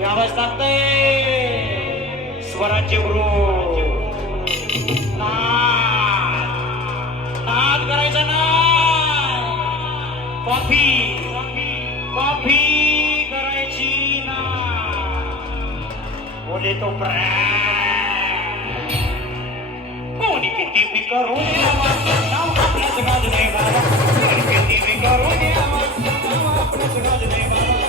यावंच लागतंय स्वराज्य गुरु नाद नाद करायचा ना कॉफी कॉफी करायची ना बोले तो कोणी किती बी करू नाव आपल्याच गाज नाही बाबा किती बी करू नाव आपल्याच गाज नाही बाबा